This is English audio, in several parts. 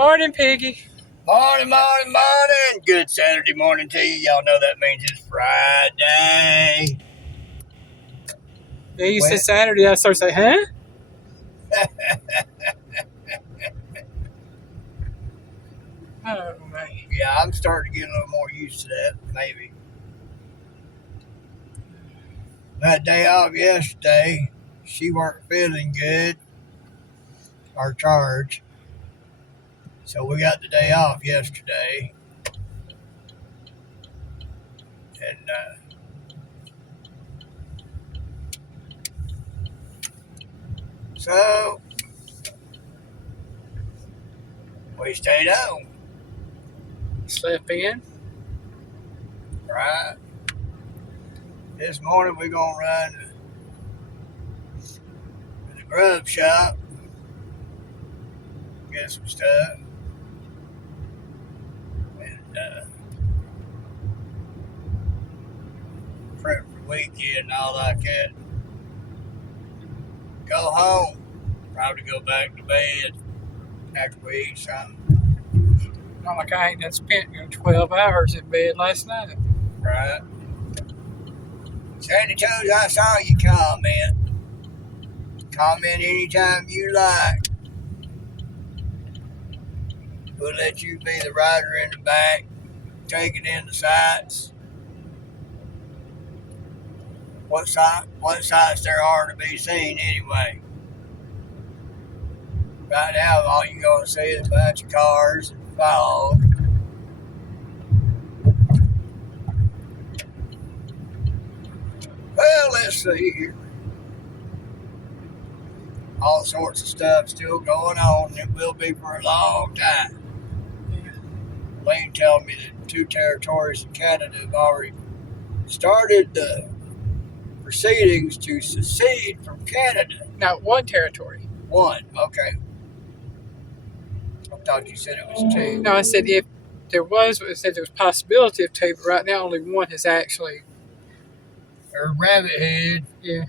Morning, Piggy. Morning, morning, morning. Good Saturday morning to you. Y'all know that means it's Friday. Yeah, you said Saturday. I started saying, huh? Oh, man. Yeah, I'm starting to get a little more used to that, maybe. That day off yesterday, she weren't feeling good, our charge. So we got the day off yesterday. And so we stayed home, Slept in. right? This morning we're going to run to the grub shop, get some stuff. And prep for weekend and all like that. Go home. Probably go back to bed after we eat something. Not like I ain't done spent 12 hours in bed last night. Right. Sandy Toes, I saw you comment. Comment anytime you like. We'll let you be the rider in the back, taking in the sights. What sights there are to be seen anyway. Right now, all you're going to see is a bunch of cars and fog. Well, let's see here. All sorts of stuff still going on, and it will be for a long time. Lane telling me that 2 territories in Canada have already started the proceedings to secede from Canada. No, one territory. 1, okay. I thought you said it was 2. No, I said if there was, I said there was possibility of 2, but right now only one has actually. Or Rabbit Head. Yeah.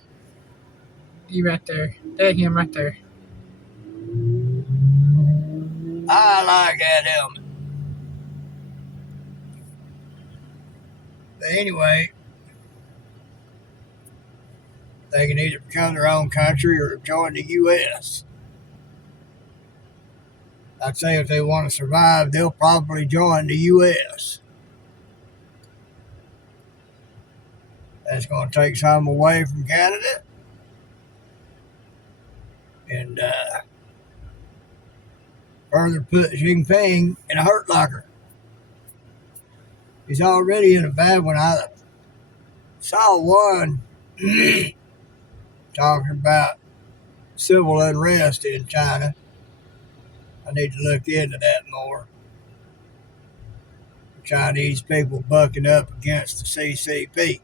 You right there. That him right there. I like that helmet. But anyway, they can either become their own country or join the U.S. I'd say if they want to survive, they'll probably join the U.S. That's going to take some away from Canada. And further put Xi Jinping in a hurt locker. He's already in a bad one. I saw one talking about civil unrest in China. I need to look into that more. Chinese people bucking up against the CCP.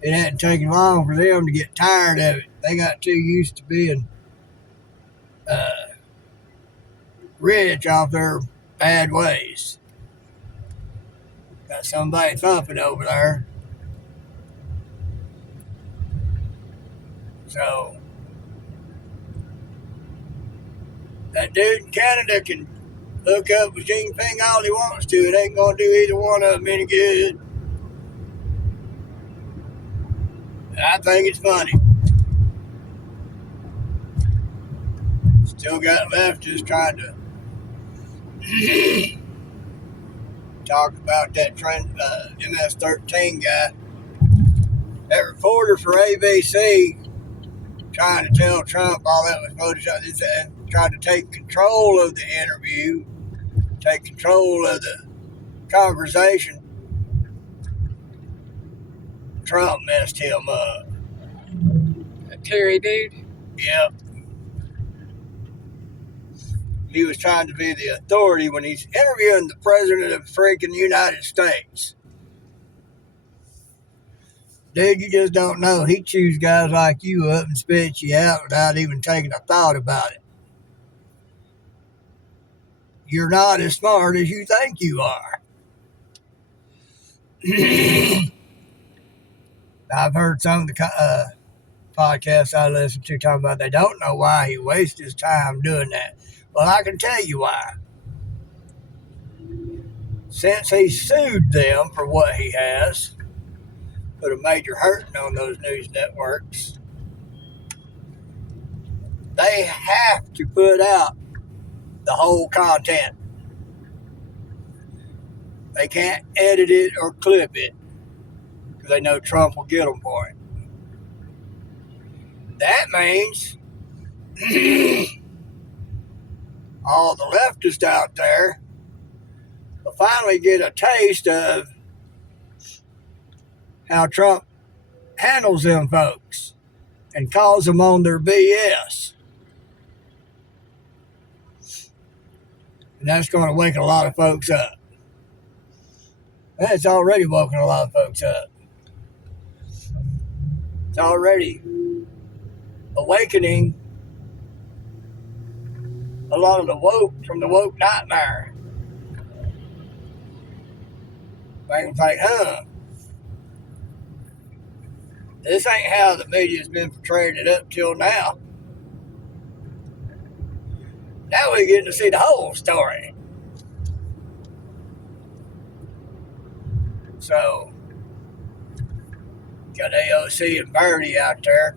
It hadn't taken long for them to get tired of it. They got too used to being rich off their bad ways. Got somebody thumping over there. So that dude in Canada can hook up with Xi Jinping all he wants to. It ain't going to do either one of them any good. I think it's funny. Still got leftists trying to talk about that MS-13 guy. That reporter for ABC trying to tell Trump all that was Photoshop. Tried to take control of the interview, take control of the conversation. Trump messed him up. That Terry dude? Yep. He was trying to be the authority when he's interviewing the president of the freaking United States. Dude, you just don't know. He chews guys like you up and spits you out without even taking a thought about it. You're not as smart as you think you are. I've heard some of the podcasts I listen to talking about they don't know why he wasted his time doing that. Well, I can tell you why. Since he sued them for what he has, put a major hurting on those news networks, they have to put out the whole content. They can't edit it or clip it because they know Trump will get them for it. That means all the leftists out there will finally get a taste of how Trump handles them folks and calls them on their BS. And that's going to wake a lot of folks up. It's already woken a lot of folks up. It's already awakening a lot of the woke from the woke nightmare. Make them think, this ain't how the media's been portraying it up till now. Now we're getting to see the whole story. So, got AOC and Bernie out there.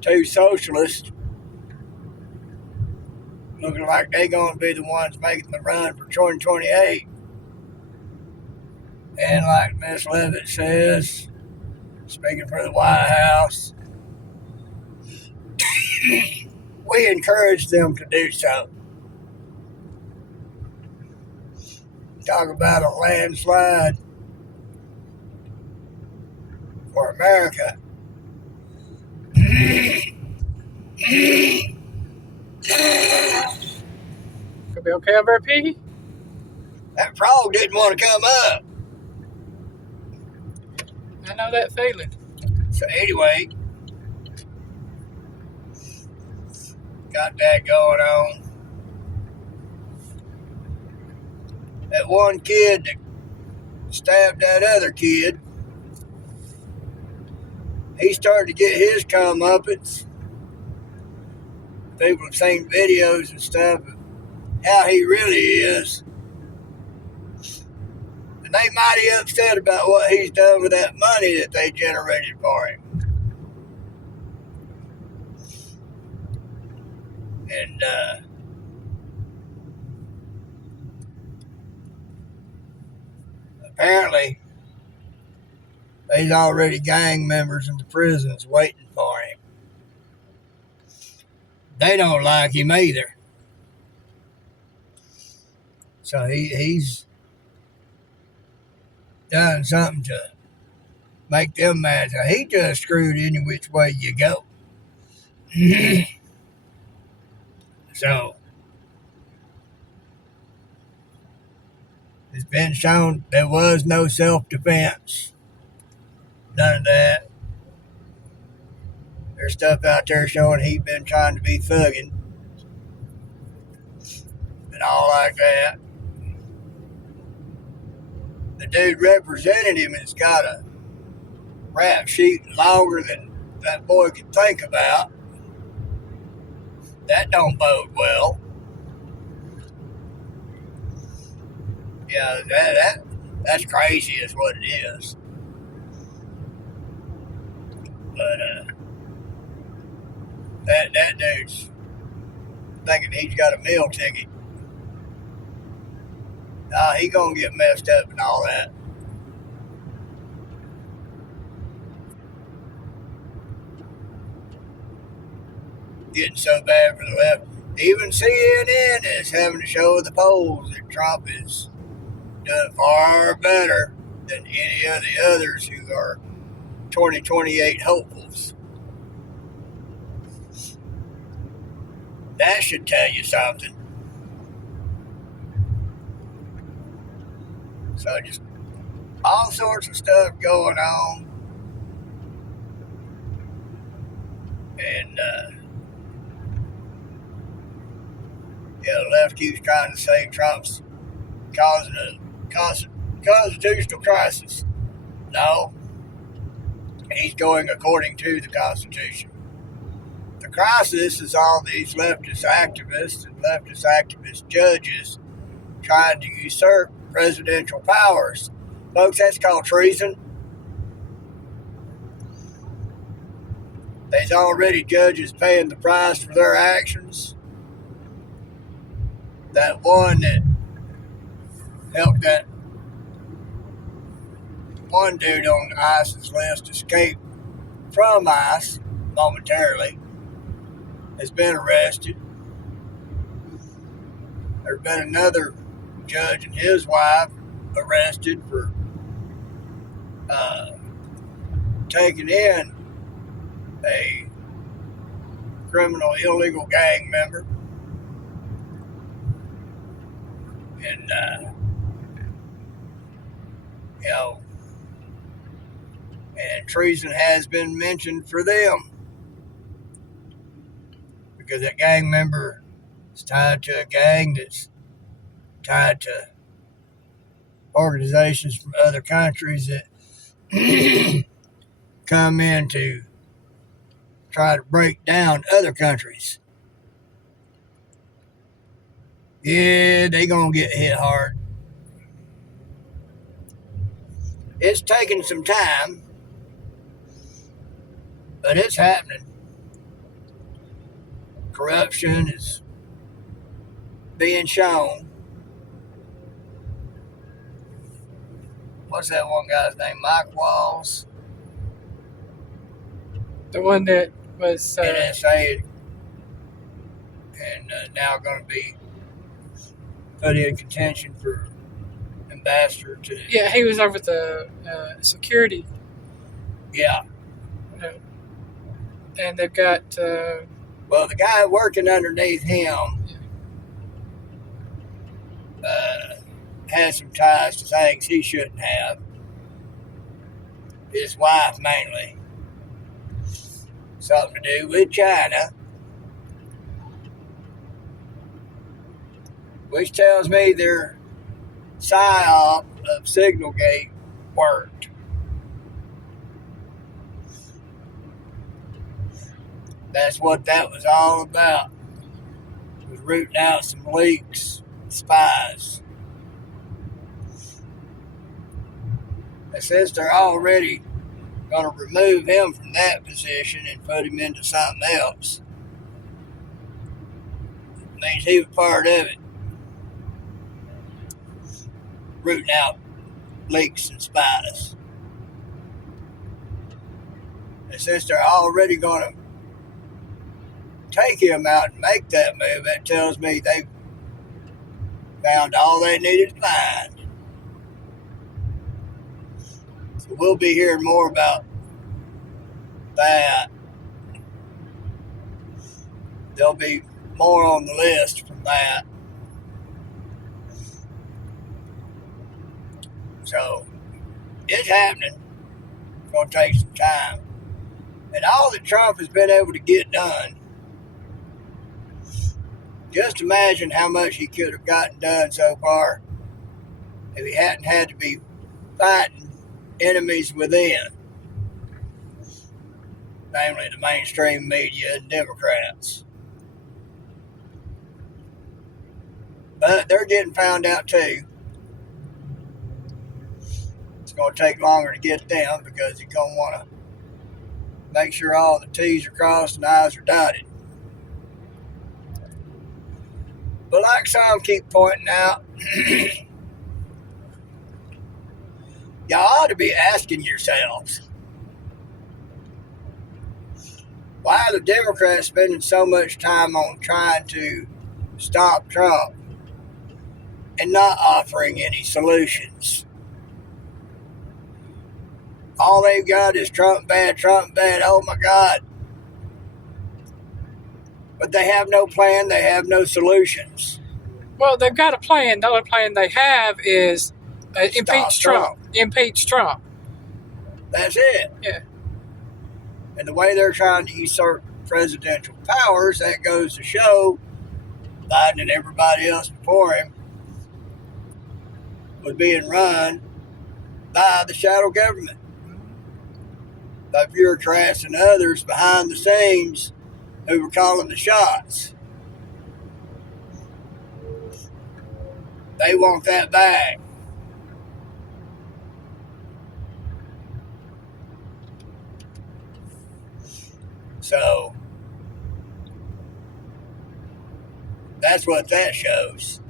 Two socialists looking like they're going to be the ones making the run for 2028. And like Miss Levitt says, speaking for the White House, we encourage them to do so. Talk about a landslide for America. Could be okay over at Piggy? That frog didn't want to come up. I know that feeling. So anyway, got that going on. That one kid that stabbed that other kid, he started to get his comeuppance. People have seen videos and stuff of how he really is. And they mighty upset about what he's done with that money that they generated for him. And apparently there's already gang members in the prisons waiting for him. They don't like him either. So he's done something to make them mad. So he just screwed any which way you go. So it's been shown there was no self-defense. None of that. There's stuff out there showing he's been trying to be thugging and all like that. The dude representing him has got a rap sheet longer than that boy could think about. That don't bode well. Yeah, that's crazy is what it is. But that dude's thinking he's got a meal ticket. He gonna get messed up and all that. Getting so bad for the left. Even CNN is having to show the polls that Trump is doing far better than any of the others who are 2028 hopefuls. That should tell you something. So just all sorts of stuff going on. And the left keeps trying to say Trump's causing a constitutional crisis. No, he's going according to the Constitution. The crisis is all these leftist activists and leftist activist judges trying to usurp presidential powers. Folks, that's called treason. There's already judges paying the price for their actions. That one that helped that one dude on ICE's list escape from ICE momentarily has been arrested. There's been another judge and his wife arrested for taking in a criminal illegal gang member. And, and treason has been mentioned for them because that gang member is tied to a gang that's tied to organizations from other countries that come in to try to break down other countries. Yeah, they gonna get hit hard. It's taking some time, but it's happening. Corruption is being shown. What's that one guy's name? Mike Walls. The one that was NSA and now going to be put in contention for ambassador to. Yeah, he was over the security. Yeah. And they've got. Well, the guy working underneath him has some ties to things he shouldn't have. His wife, mainly. Something to do with China. Which tells me their psyop of Signalgate worked. That's what that was all about. It was rooting out some leaks, spies. And since they're already going to remove him from that position and put him into something else, it means he was part of it. Rooting out leaks and spies. And since they're already going to take him out and make that move, that tells me they found all they needed to find. So we'll be hearing more about that. There'll be more on the list from that. So it's happening. It's going to take some time. And all that Trump has been able to get done, just imagine how much he could have gotten done so far if he hadn't had to be fighting enemies within, namely the mainstream media and Democrats. But they're getting found out too. It's going to take longer to get them because you're going to want to make sure all the T's are crossed and I's are dotted. But like some keep pointing out, y'all ought to be asking yourselves, why are the Democrats spending so much time on trying to stop Trump and not offering any solutions? All they've got is Trump bad, oh my God. But they have no plan, they have no solutions. Well, they've got a plan. The only plan they have is impeach Trump. Impeach Trump. That's it. Yeah. And the way they're trying to usurp presidential powers, that goes to show Biden and everybody else before him was being run by the shadow government. the bureaucrats and others behind the scenes who were calling the shots. They want that back. So that's what that shows.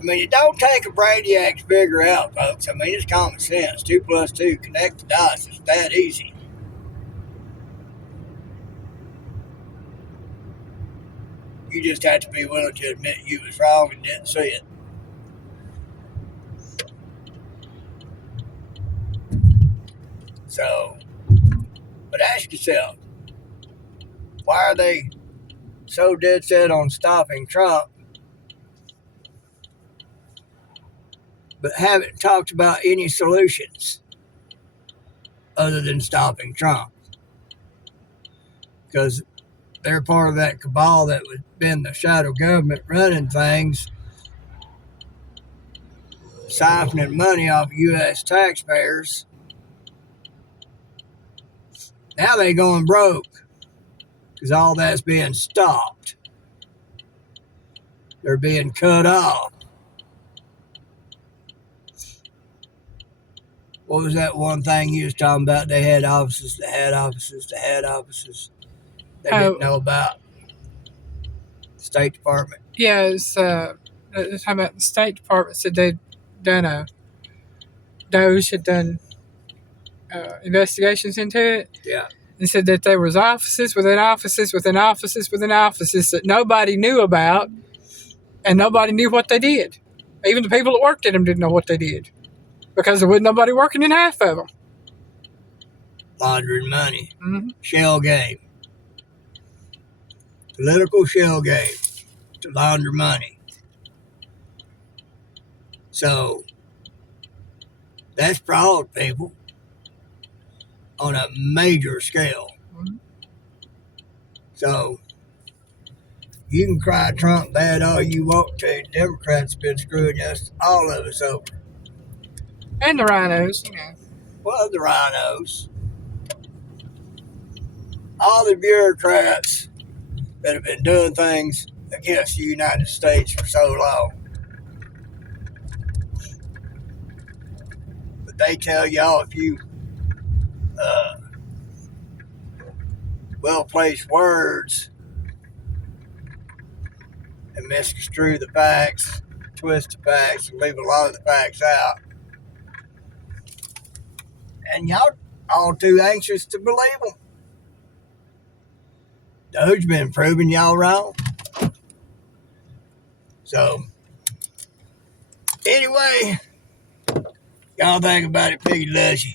I mean, it don't take a brainiac to figure out, folks. I mean, it's common sense. 2 + 2, connect the dots. It's that easy. You just have to be willing to admit you was wrong and didn't see it. So, but ask yourself, why are they so dead set on stopping Trump, but haven't talked about any solutions other than stopping Trump? Because they're part of that cabal that would been the shadow government running things, siphoning money off of U.S. taxpayers. Now they going broke because all that's being stopped. They're being cut off. What was that one thing you was talking about? They had offices, they had offices, they had offices. They didn't know about State Department. Yeah, it's talking about the State Department said they'd done DOJ had done investigations into it. Yeah. And said that there was offices within offices within offices within offices that nobody knew about, and nobody knew what they did. Even the people that worked in them didn't know what they did because there wasn't nobody working in half of them. Laundering money. Mm-hmm. Shell game. Political shell game to launder money. So that's fraud, people, on a major scale. Mm-hmm. So you can cry Trump bad all you want to. Democrats been screwing us, all of us, over. And the rhinos, you know. Well, the rhinos. All the bureaucrats that have been doing things against the United States for so long. But they tell y'all if you well-placed words and misconstrue the facts, twist the facts, and leave a lot of the facts out. And y'all all too anxious to believe them. DOJ's been proving y'all wrong. So, anyway, y'all think about it, Piggy loves you.